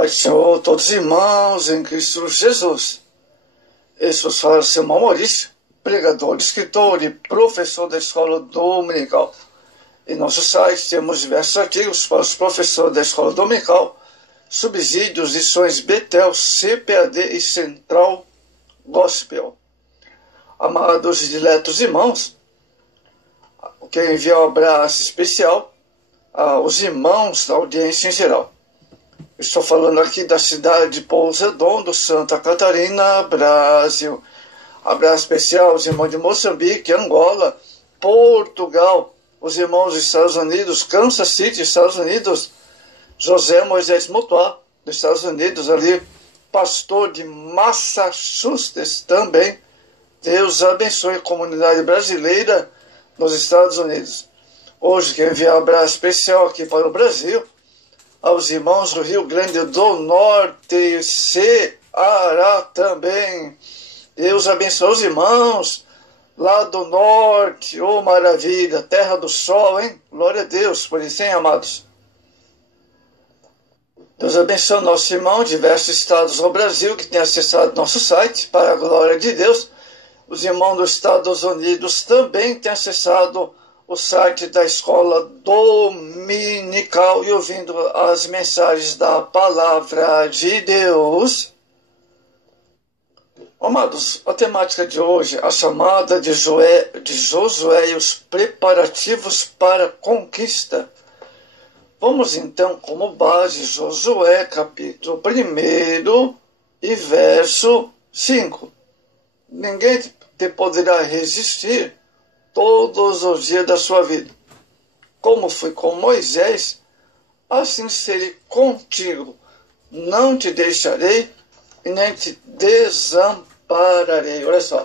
Pai do Senhor, todos os irmãos em Cristo Jesus. Esse vos fala seu irmão Maurício, pregador, escritor e professor da escola dominical. Em nosso site temos diversos artigos para os professores da escola dominical, subsídios, lições Betel, CPAD e Central Gospel. Amados e diletos irmãos, quero enviar um abraço especial aos irmãos da audiência em geral. Estou falando aqui da cidade de Pouso Redondo, Santa Catarina, Brasil. Abraço especial aos irmãos de Moçambique, Angola, Portugal, os irmãos dos Estados Unidos, Kansas City, Estados Unidos, José Moisés Mutuá, dos Estados Unidos, ali, pastor de Massachusetts também. Deus abençoe a comunidade brasileira nos Estados Unidos. Hoje quero enviar um abraço especial aqui para o Brasil, aos irmãos do Rio Grande do Norte, Ceará também. Deus abençoe os irmãos lá do norte, oh maravilha, terra do sol, hein? Glória a Deus por isso, hein, amados? Deus abençoe nossos irmãos de diversos estados do Brasil que têm acessado nosso site, para a glória de Deus. Os irmãos dos Estados Unidos também têm acessado o site da escola dominical e ouvindo as mensagens da palavra de Deus. Amados, a temática de hoje, a chamada de Josué e os preparativos para a conquista. Vamos então como base Josué capítulo 1 e verso 5. Ninguém te poderá resistir todos os dias da sua vida. Como foi com Moisés, assim serei contigo. Não te deixarei e nem te desampararei. Olha só.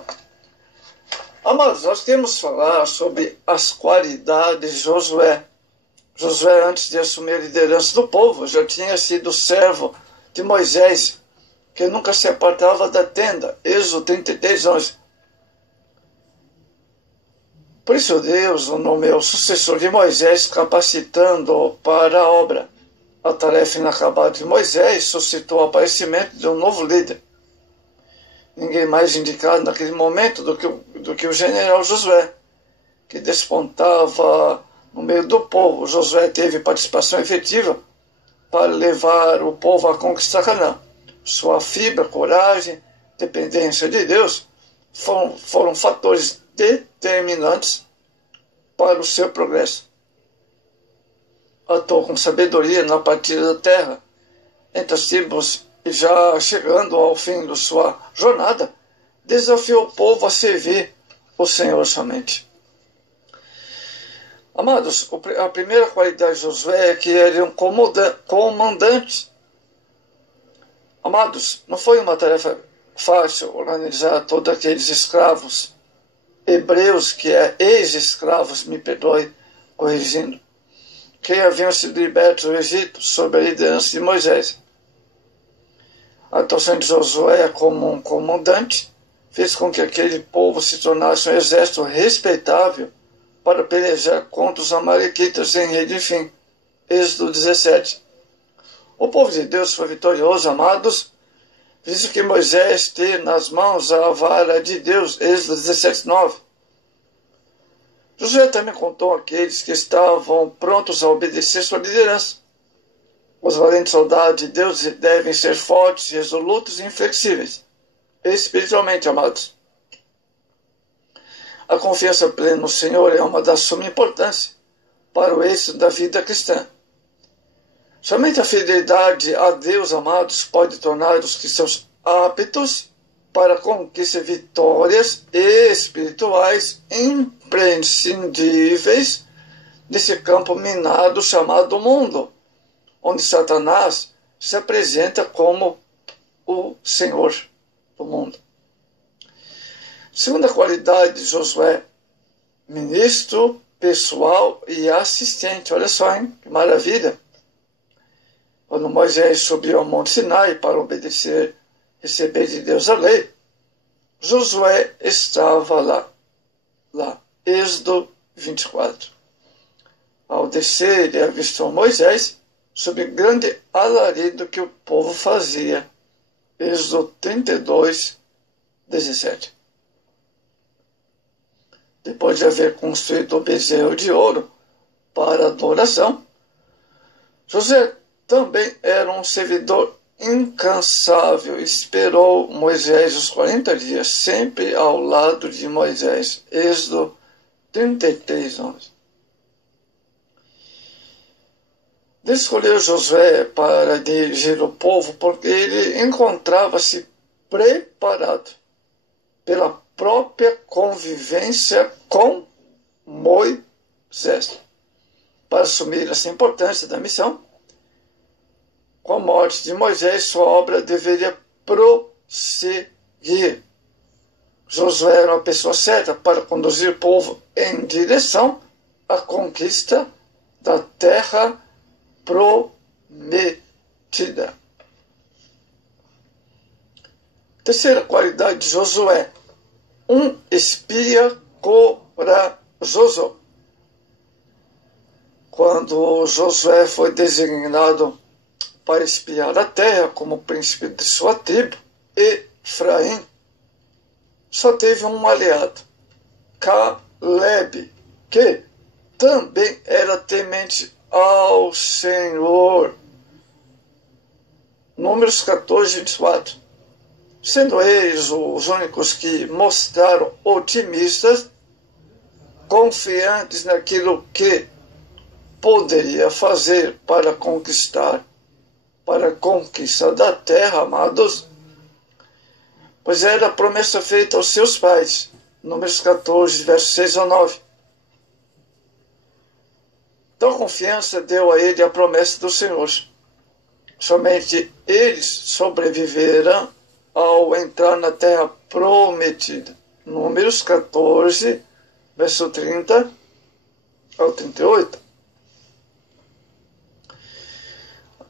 Amados, nós temos que falar sobre as qualidades de Josué. Josué, antes de assumir a liderança do povo, já tinha sido servo de Moisés, que nunca se apartava da tenda. Êxodo 33, 11. Por isso Deus o nomeou sucessor de Moisés, capacitando-o para a obra. A tarefa inacabada de Moisés suscitou o aparecimento de um novo líder. Ninguém mais indicado naquele momento do que o general Josué, que despontava no meio do povo. Josué teve participação efetiva para levar o povo a conquistar Canaã. Sua fibra, coragem, dependência de Deus foram fatores determinantes para o seu progresso. Atuou com sabedoria na partida da terra entre as tribos e já chegando ao fim de sua jornada, desafiou o povo a servir o Senhor somente. Amados, a primeira qualidade de Josué é que ele é um comandante. Amados, não foi uma tarefa fácil organizar todos aqueles escravos hebreus, que é ex-escravos, me perdoe, corrigindo, que haviam sido libertos do Egito sob a liderança de Moisés. A atuação de Josué como um comandante fez com que aquele povo se tornasse um exército respeitável para pelejar contra os amalequitas em Redifim. Êxodo 17. O povo de Deus foi vitorioso, amados, visto que Moisés teve nas mãos a vara de Deus. Êxodo 17, 9. Josué também contou aqueles que estavam prontos a obedecer sua liderança. Os valentes soldados de Deus devem ser fortes, resolutos e inflexíveis, espiritualmente, amados. A confiança plena no Senhor é uma da suma importância para o êxito da vida cristã. Somente a fidelidade a Deus, amados, pode tornar os cristãos aptos para conquistar vitórias espirituais imprescindíveis nesse campo minado chamado mundo, onde Satanás se apresenta como o Senhor do mundo. Segunda qualidade de Josué, ministro, pessoal e assistente. Olha só, hein? Que maravilha! Quando Moisés subiu ao Monte Sinai para receber de Deus a lei, Josué estava lá. Êxodo 24. Ao descer, ele avistou Moisés sob grande alarido que o povo fazia. Êxodo 32, 17. Depois de haver construído o bezerro de ouro para adoração, José também era um servidor incansável. Esperou Moisés os 40 dias, sempre ao lado de Moisés. Êxodo 33, 11. Deus escolheu Josué para dirigir o povo porque ele encontrava-se preparado pela própria convivência com Moisés para assumir essa importância da missão. Com a morte de Moisés, sua obra deveria prosseguir. Josué era uma pessoa certa para conduzir o povo em direção à conquista da terra prometida. Terceira qualidade de Josué: um espia corajoso. Quando Josué foi designado para espiar a terra como príncipe de sua tribo, Efraim, só teve um aliado, Caleb, que também era temente ao Senhor. Números 14, 24. Sendo eles os únicos que mostraram otimistas, confiantes naquilo que poderia fazer para a conquista da terra, amados, pois era a promessa feita aos seus pais. Números 14, versos 6 a 9. Tal confiança deu a ele a promessa do Senhor. Somente eles sobreviveram ao entrar na terra prometida. Números 14, verso 30 ao 38.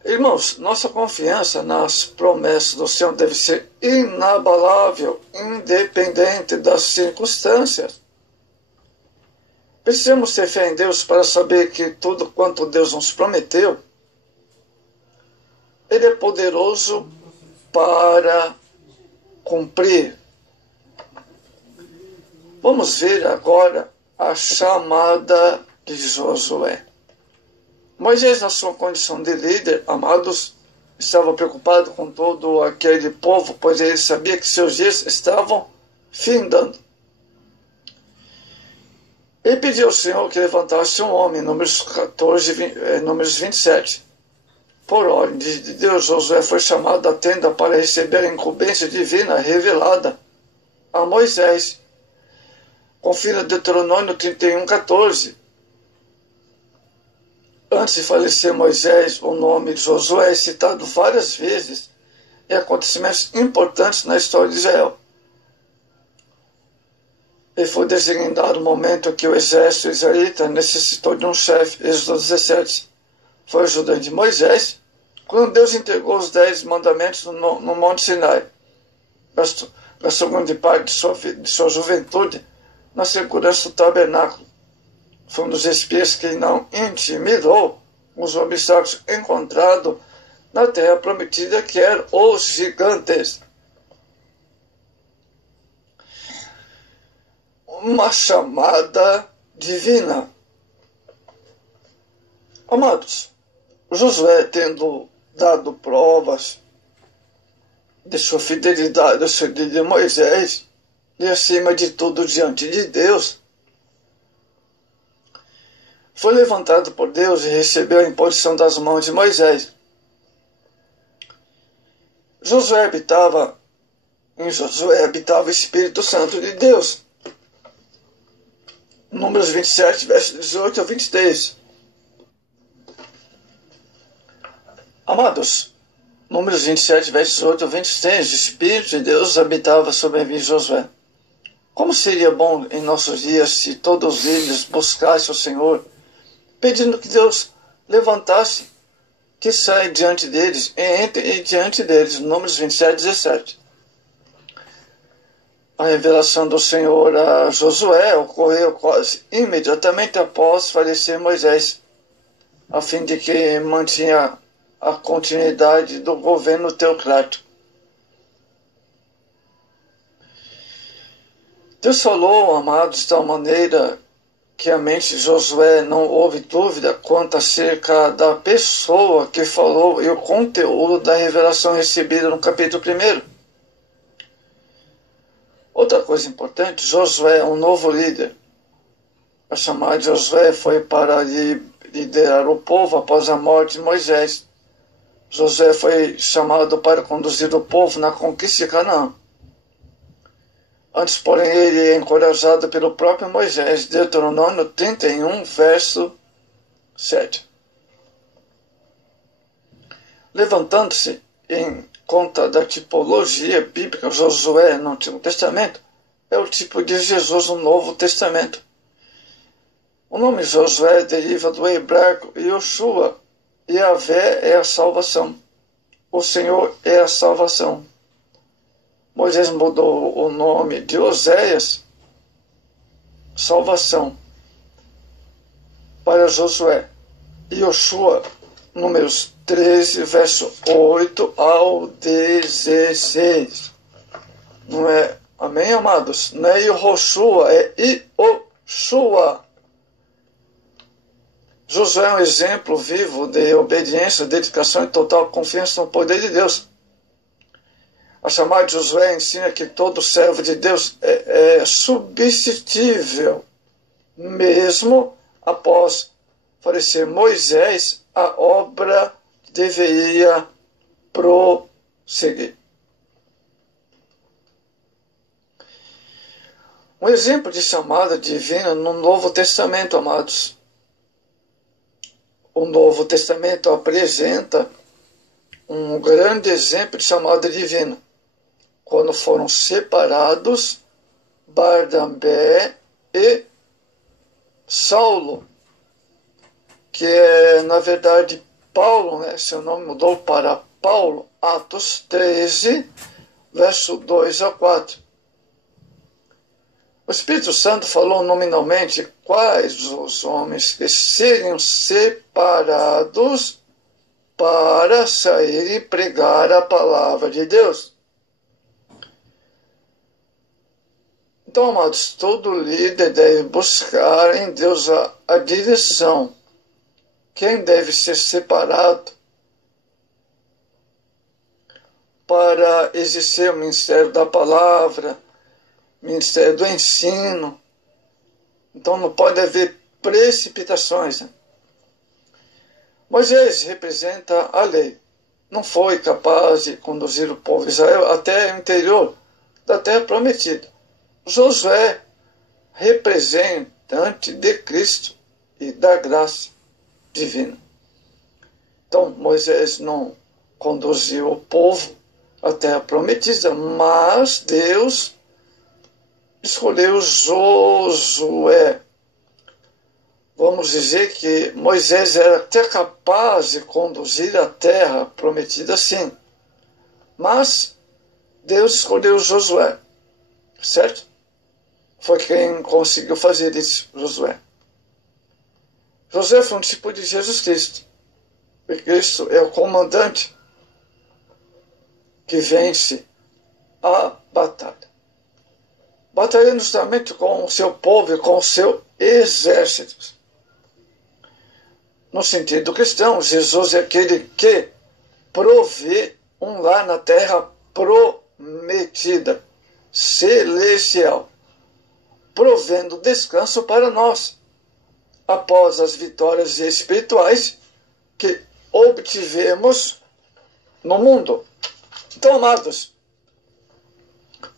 Irmãos, nossa confiança nas promessas do Senhor deve ser inabalável, independente das circunstâncias. Precisamos ter fé em Deus para saber que tudo quanto Deus nos prometeu, Ele é poderoso para cumprir. Vamos ver agora a chamada de Josué. Moisés, na sua condição de líder, amados, estava preocupado com todo aquele povo, pois ele sabia que seus dias estavam findando. Ele pediu ao Senhor que levantasse um homem, números 27. Por ordem de Deus, Josué foi chamado da tenda para receber a incumbência divina revelada a Moisés. Confira Deuteronômio 31, 14. Antes de falecer Moisés, o nome de Josué é citado várias vezes em acontecimentos importantes na história de Israel. Ele foi designado no momento em que o exército israelita necessitou de um chefe. Êxodo 17. Foi ajudante de Moisés quando Deus entregou os 10 mandamentos no Monte Sinai. Gastou grande parte de sua juventude na segurança do tabernáculo. Foi um dos espias que não intimidou os obstáculos encontrados na terra prometida, que eram os gigantes. Uma chamada divina. Amados, Josué, tendo dado provas de sua fidelidade ao serviço de Moisés, e acima de tudo diante de Deus, foi levantado por Deus e recebeu a imposição das mãos de Moisés. Em Josué habitava o Espírito Santo de Deus. Números 27, versos 18 a 23. Amados, Números 27, versos 18 a 23, o Espírito de Deus habitava sobre a vida de Josué. Como seria bom em nossos dias se todos eles buscassem o Senhor, pedindo que Deus levantasse, que saia diante deles, e entre diante deles. Números 27, 17. A revelação do Senhor a Josué ocorreu quase imediatamente após falecer Moisés. a fim de que mantinha a continuidade do governo teocrático. Deus falou, amados, de tal maneira que a mente de Josué não houve dúvida quanto acerca da pessoa que falou e o conteúdo da revelação recebida no capítulo 1. Outra coisa importante, Josué é um novo líder. A chamada de Josué foi para liderar o povo após a morte de Moisés. Josué foi chamado para conduzir o povo na conquista de Canaã. Antes, porém, ele é encorajado pelo próprio Moisés, Deuteronômio 31, verso 7. Levantando-se em conta da tipologia bíblica, Josué no Antigo Testamento é o tipo de Jesus no Novo Testamento. O nome Josué deriva do hebraico Yoshua. Yahvé é a salvação. O Senhor é a salvação. Moisés mudou o nome de Oséias, salvação, para Josué. Yoshua, números 13, verso 8 ao 16. Não é, amém, amados? Não é Yehoshua, é Ioshua. Josué é um exemplo vivo de obediência, dedicação e total confiança no poder de Deus. A chamada de Josué ensina que todo servo de Deus é substituível, mesmo após falecer Moisés, a obra deveria prosseguir. Um exemplo de chamada divina no Novo Testamento, amados. O Novo Testamento apresenta um grande exemplo de chamada divina. Quando foram separados Barnabé e Saulo, que é, na verdade, Paulo, né? Seu nome mudou para Paulo, Atos 13, verso 2 a 4. O Espírito Santo falou nominalmente quais os homens que seriam separados para sair e pregar a palavra de Deus. Então, amados, todo líder deve buscar em Deus a direção. Quem deve ser separado para exercer o ministério da palavra, ministério do ensino. Então não pode haver precipitações. Moisés representa a lei. Não foi capaz de conduzir o povo de Israel até o interior da terra prometida. Josué, representante de Cristo e da graça divina. Então, Moisés não conduziu o povo à terra prometida, mas Deus escolheu Josué. Vamos dizer que Moisés era até capaz de conduzir a terra prometida, sim. Mas Deus escolheu Josué, certo? Foi quem conseguiu fazer isso, Josué. Josué foi um tipo de Jesus Cristo. E Cristo é o comandante que vence a batalha. Batalhando justamente com o seu povo e com o seu exército. No sentido cristão, Jesus é aquele que provê um lar na terra prometida, celestial, provendo descanso para nós, após as vitórias espirituais que obtivemos no mundo. Então, amados,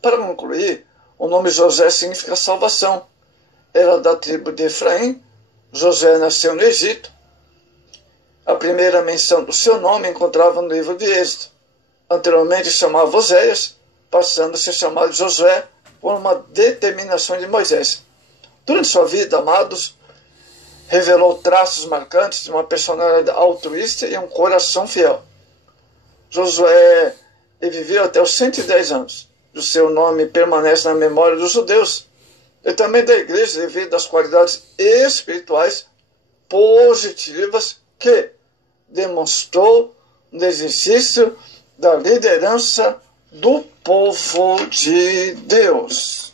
para concluir, o nome José significa salvação. Era da tribo de Efraim. José nasceu no Egito. A primeira menção do seu nome encontrava no livro de Êxodo. Anteriormente chamava Oséias, passando a ser chamado Josué por uma determinação de Moisés. Durante sua vida, amados, revelou traços marcantes de uma personalidade altruísta e um coração fiel. Josué viveu até os 110 anos. O seu nome permanece na memória dos judeus e também da igreja devido às qualidades espirituais positivas que demonstrou no exercício da liderança do povo de Deus.